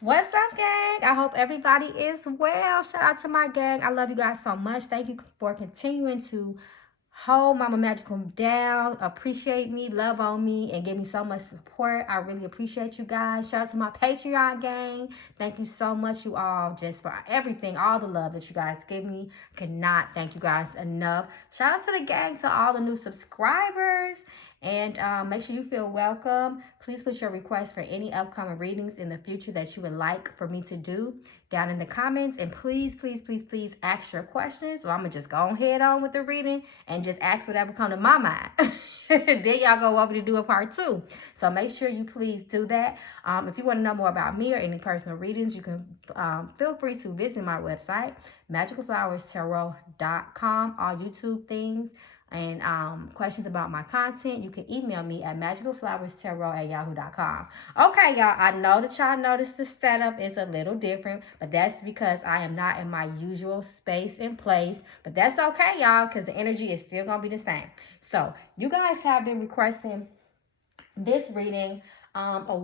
What's up, gang? I hope everybody is well. Shout out to my gang. I love you guys so much. Thank you for continuing to hold Mama Magical down, appreciate me, love on me, and give me so much support. I really appreciate you guys. Shout out to my Patreon gang. Thank you so much, you all, just for everything, all the love that you guys give me. Cannot thank you guys enough. Shout out to the gang, to all the new subscribers. And make sure you feel welcome. Please put your requests for any upcoming readings in the future that you would like for me to do down in the comments. And please, please, please, please ask your questions. Or I'm going to just go ahead on with the reading and just ask whatever comes to my mind. Then y'all go over to do a part 2. So make sure you please do that. If you want to know more about me or any personal readings, you can feel free to visit my website, magicalflowerstarot.com. All YouTube things and questions about my content, you can email me at magicalflowerstarot@yahoo.com. Okay, y'all, I know that y'all noticed the setup is a little different, but that's because I am not in my usual space and place. But that's okay, y'all, because the energy is still going to be the same. So, you guys have been requesting this reading for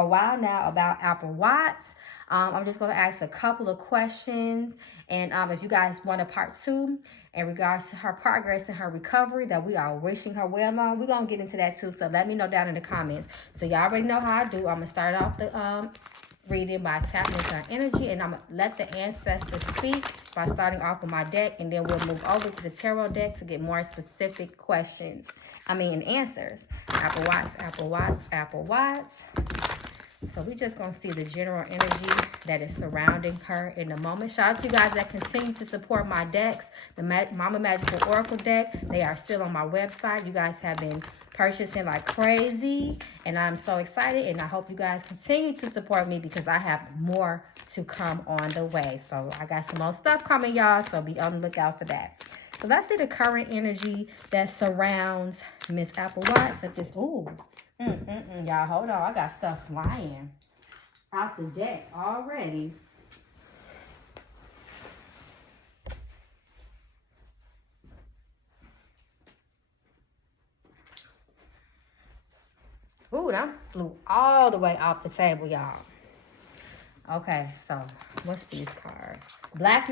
a while now about Apple Watts. I'm just going to ask a couple of questions. And if you guys want a part 2 in regards to her progress and her recovery that we are wishing her well on, we're going to get into that too. So let me know down in the comments. So y'all already know how I do. I'm going to start off the reading by tapping into her energy. And I'm going to let the ancestors speak by starting off with my deck. And then we'll move over to the tarot deck to get more specific questions. Answers. Apple Watts, Apple Watts, Apple Watts. So we just going to see the general energy that is surrounding her in the moment. Shout out to you guys that continue to support my decks. The Mama Magical Oracle deck, they are still on my website. You guys have been purchasing like crazy. And I'm so excited. And I hope you guys continue to support me because I have more to come on the way. So I got some more stuff coming, y'all. So be on the lookout for that. So let's see the current energy that surrounds Miss Apple Watts. Such as, y'all, hold on. I got stuff flying out the deck already. Ooh, that flew all the way off the table, y'all. Okay, so what's these cards? Black,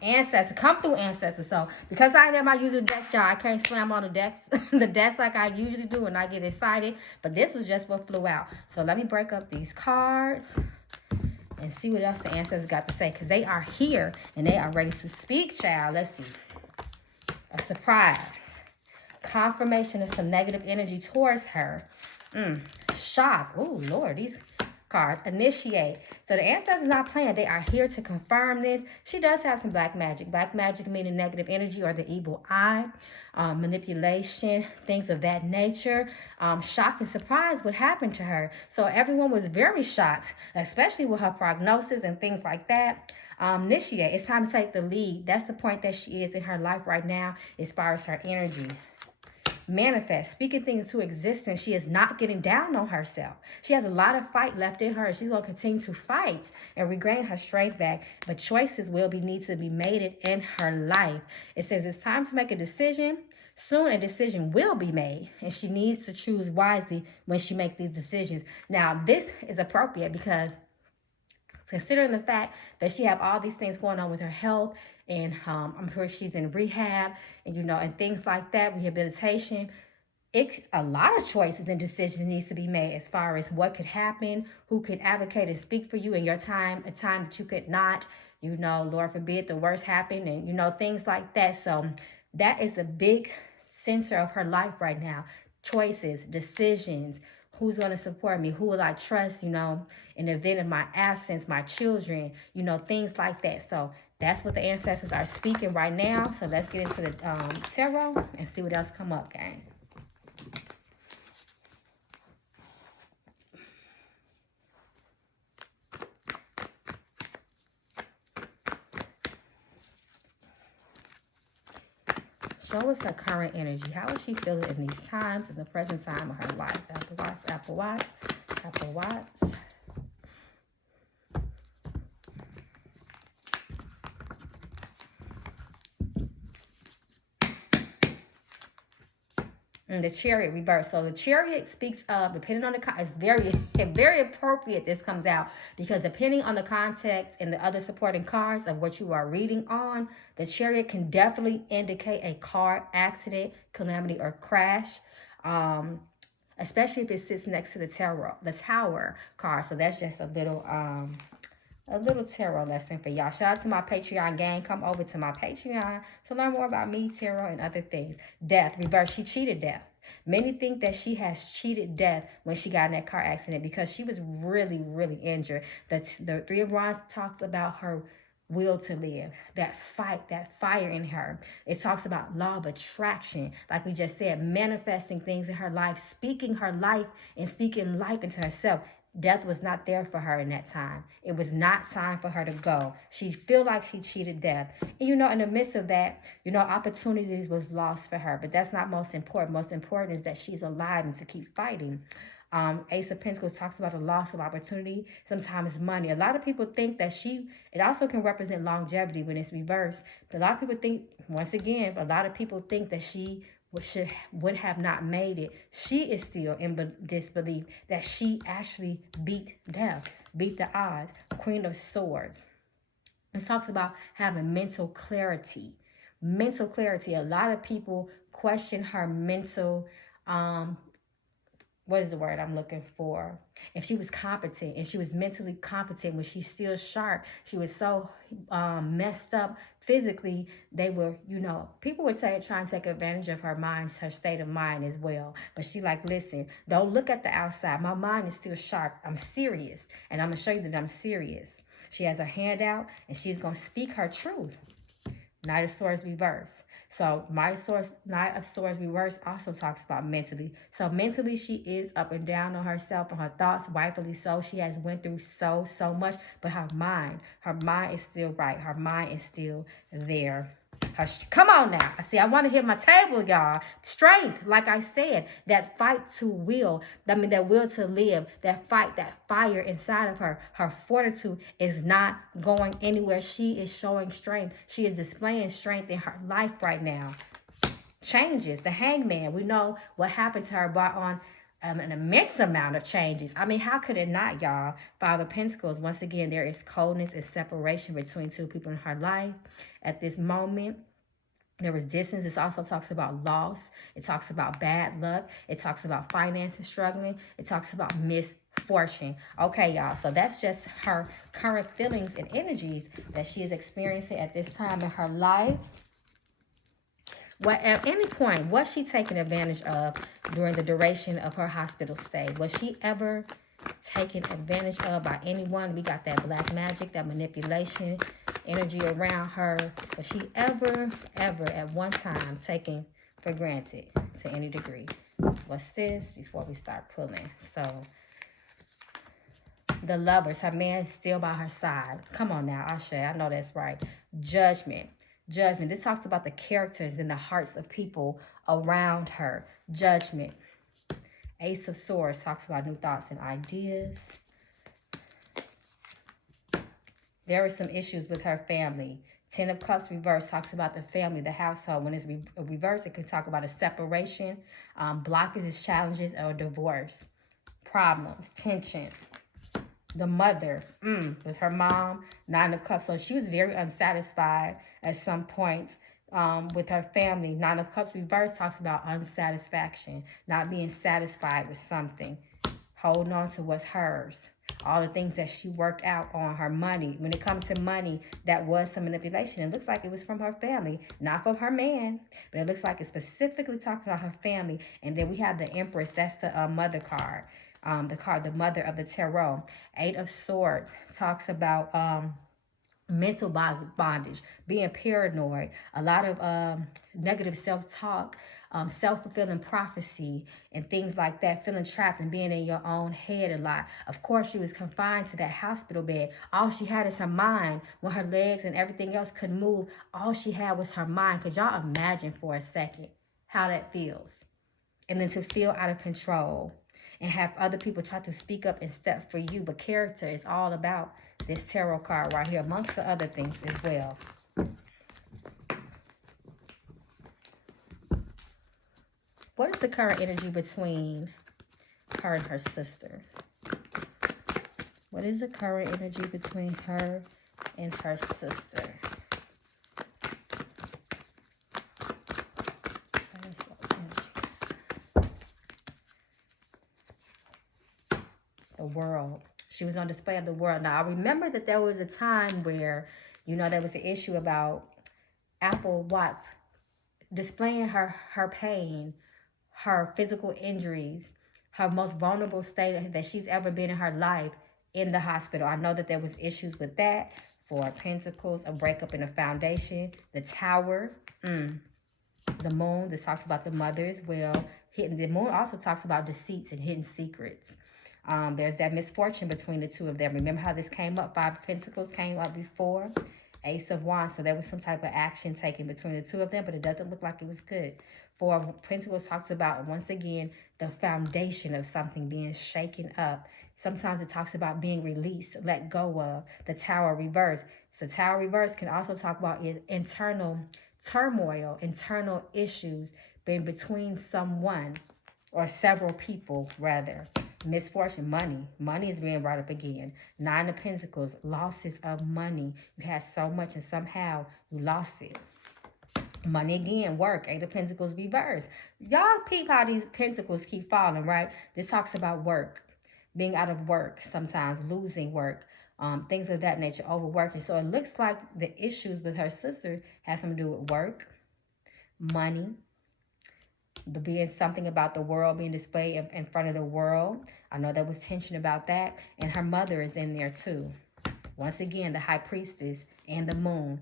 Ancestor, come through, ancestor. So because I ain't at my usual desk, y'all, I can't slam on the desk, the desk like I usually do, and I get excited. But this was just what flew out. So let me break up these cards and see what else the ancestors got to say, because they are here and they are ready to speak, child. Let's see. A surprise, confirmation of some negative energy towards her. Shock. Oh Lord, these cards. Initiate. So the ancestors not playing. They are here to confirm this. She does have some black magic. Black magic meaning negative energy or the evil eye, manipulation, things of that nature. Shock and surprise what happened to her. So everyone was very shocked, especially with her prognosis and things like that. Initiate. It's time to take the lead. That's the point that she is in her life right now as far as her energy. Manifest, speaking things to existence. She is not getting down on herself. She has a lot of fight left in her. She's going to continue to fight and regain her strength back. But choices will need to be made in her life. It says it's time to make a decision. Soon a decision will be made, and she needs to choose wisely when she makes these decisions. Now, this is appropriate because considering the fact that she have all these things going on with her health, and I'm sure she's in rehab, and and things like that, rehabilitation. It's a lot of choices and decisions needs to be made as far as what could happen, who could advocate and speak for you in your time, a time that you could not, Lord forbid the worst happen, and things like that. So that is the big center of her life right now. Choices, decisions. Who's going to support me? Who will I trust, in the event of my absence, my children, things like that. So that's what the ancestors are speaking right now. So let's get into the tarot and see what else come up, gang. Show us her current energy. How is she feeling in these times, in the present time of her life? Apple Watts, Apple Watts, Apple Watts. The Chariot reverse. So the Chariot speaks of, depending on the it's very appropriate this comes out, because depending on the context and the other supporting cards of what you are reading on, the Chariot can definitely indicate a car accident, calamity, or crash. Especially if it sits next to the tower card. So that's just a little tarot lesson for y'all. Shout out to my Patreon gang. Come over to my Patreon to learn more about me, tarot, and other things. Death, reverse. She cheated death. Many think that she has cheated death when she got in that car accident because she was really, really injured. The Three of Wands talks about her will to live, that fight, that fire in her. It talks about law of attraction, like we just said, manifesting things in her life, speaking her life and speaking life into herself. Death was not there for her in that time. It was not time for her to go. She feel like she cheated death. And in the midst of that, opportunities was lost for her. But that's not most important. Most important is that she's alive and to keep fighting. Ace of Pentacles talks about a loss of opportunity, sometimes money. A lot of people think that it also can represent longevity when it's reversed. But a lot of people think, once again, a lot of people think that she would have not made it. She is still in disbelief that she actually beat death, beat the odds. Queen of Swords. It talks about having mental clarity. Mental clarity. A lot of people question her mental, what is the word I'm looking for? If she was competent, and she was mentally competent, was she still sharp? She was so messed up physically. They were, people were trying to take advantage of her mind, her state of mind as well. But she like, listen, don't look at the outside. My mind is still sharp. I'm serious. And I'm going to show you that I'm serious. She has her hand out, and she's going to speak her truth. Knight of Swords reverse. So Knight of Swords reverse also talks about mentally. So mentally, she is up and down on herself and her thoughts, rightfully so. She has went through so much, but her mind is still right. Her mind is still there. Come on now. I want to hit my table, y'all. Strength, like I said, that fight to will, that will to live, that fight, that fire inside of her. Her fortitude is not going anywhere. She is showing strength. She is displaying strength in her life right now. Changes. The Hangman. We know what happened to her brought on an immense amount of changes. How could it not, y'all? Five of Pentacles. Once again, there is coldness and separation between two people in her life at this moment. There was distance. This also talks about loss. It talks about bad luck. It talks about finances struggling. It talks about misfortune. Okay, y'all. So that's just her current feelings and energies that she is experiencing at this time in her life. At any point, was she taken advantage of during the duration of her hospital stay? Was she ever taken advantage of by anyone? We got that black magic, that manipulation energy around her. Was she ever at one time taken for granted to any degree? What's this before we start pulling? So the Lovers, her man is still by her side. Come on now, Ashe, I know that's right. Judgment. This talks about the characters and the hearts of people around her. Judgment. Ace of Swords talks about new thoughts and ideas. There are some issues with her family. Ten of Cups reverse talks about the family, the household. When it's reversed, it can talk about a separation, blockages, challenges, or divorce. Problems, tension. The mother, with her mom, Nine of Cups. So she was very unsatisfied at some points with her family. Nine of Cups reverse talks about unsatisfaction, not being satisfied with something, holding on to what's hers. All the things that she worked out on, her money. When it comes to money, that was some manipulation. It looks like it was from her family, not from her man. But it looks like it specifically talking about her family. And then we have the Empress. That's the mother card. The mother of the tarot. Eight of Swords talks about mental bondage, being paranoid, a lot of negative self-talk, self-fulfilling prophecy, and things like that, feeling trapped and being in your own head a lot. Of course, she was confined to that hospital bed. All she had is her mind. When her legs and everything else couldn't move, all she had was her mind. Could y'all imagine for a second how that feels? And then to feel out of control and have other people try to speak up and step for you. But character is all about this tarot card right here, amongst the other things as well. What is the current energy between her and her sister? What is the current energy between her and her sister? The world. She was on display of the world. Now, I remember that there was a time where, you know, there was an issue about Apple Watts displaying her pain, her physical injuries, her most vulnerable state that she's ever been in her life in the hospital. I know that there was issues with that. Four of Pentacles, a breakup in the foundation, the Tower, the Moon. This talks about the mother as well. The Moon also talks about deceits and hidden secrets. There's that misfortune between the two of them. Remember how this came up? Five of Pentacles came up before. Ace of Wands. So there was some type of action taken between the two of them, but it doesn't look like it was good. Four of Pentacles talks about, once again, the foundation of something being shaken up. Sometimes it talks about being released, let go of. The Tower reverse. So Tower reverse can also talk about internal turmoil, internal issues being between someone or several people, rather. Misfortune, money is being brought up again. Nine of Pentacles, losses of money. You had so much and somehow you lost it. Money again, work. Eight of Pentacles reverse. Y'all peep how these pentacles keep falling, right? This talks about work, being out of work, sometimes losing work, things of that nature, overworking. So it looks like the issues with her sister has something to do with work, money, being something about the world being displayed in front of the world. I know there was tension about that. And her mother is in there too. Once again, the High Priestess and the Moon.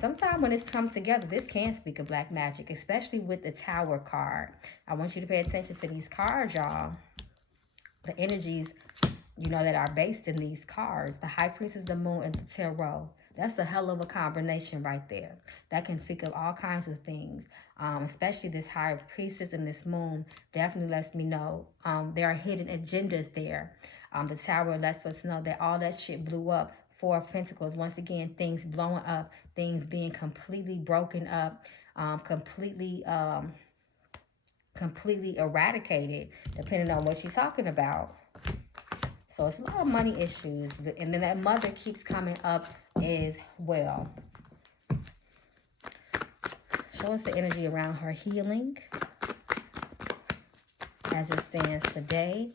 Sometimes when this comes together, this can speak of black magic, especially with the Tower card. I want you to pay attention to these cards, y'all. The energies, you know, that are based in these cards. The High Priestess, the Moon, and the Tarot. That's a hell of a combination right there. That can speak of all kinds of things. Especially this High Priestess and this Moon definitely lets me know there are hidden agendas there. The Tower lets us know that all that shit blew up. Four of Pentacles, once again, things blowing up, things being completely broken up, completely eradicated, depending on what she's talking about. So it's a lot of money issues. And then that mother keeps coming up as well. Show us the energy around her healing as it stands today.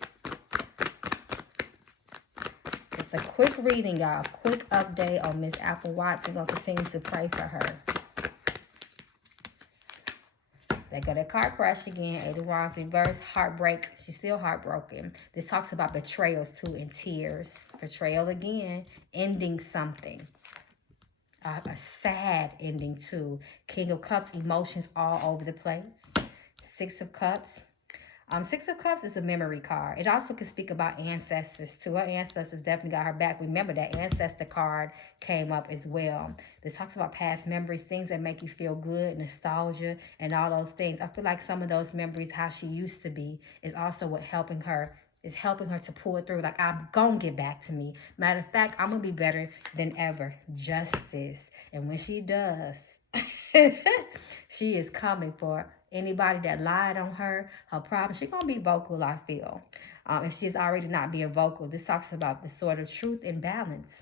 It's a quick reading, y'all. Quick update on Miss Apple Watts. We're going to continue to pray for her. They got a car crash again. Eight of Wands reverse. Heartbreak. She's still heartbroken. This talks about betrayals too and tears. Betrayal again. Ending something. A sad ending too. King of Cups. Emotions all over the place. Six of Cups. Six of Cups is a memory card. It also can speak about ancestors too. Her ancestors definitely got her back. Remember that ancestor card came up as well. This talks about past memories, things that make you feel good, nostalgia, and all those things. I feel like some of those memories, how she used to be, is also what helping her to pull it through. Like, I'm gonna get back to me. Matter of fact, I'm gonna be better than ever. Justice. And when she does, she is coming for anybody that lied on her problem. She's going to be vocal, I feel. If she's already not being vocal, this talks about the sort of truth and balance.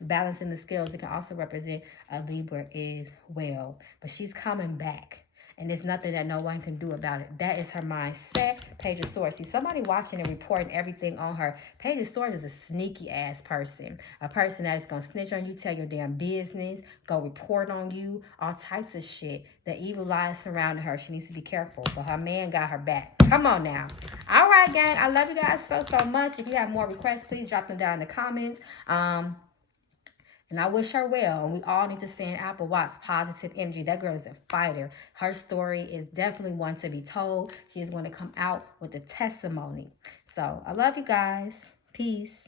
Balance in the scales. It can also represent a Libra as well. But she's coming back. And there's nothing that no one can do about it. That is her mindset. Page of Swords. See, somebody watching and reporting everything on her. Page of Swords is a sneaky ass person. A person that is going to snitch on you, tell your damn business, go report on you, all types of shit. The evil lies surrounding her. She needs to be careful. But her man got her back. Come on now. All right, gang. I love you guys so much. If you have more requests, please drop them down in the comments. And I wish her well. And we all need to send Apple Watts positive energy. That girl is a fighter. Her story is definitely one to be told. She is going to come out with a testimony. So I love you guys. Peace.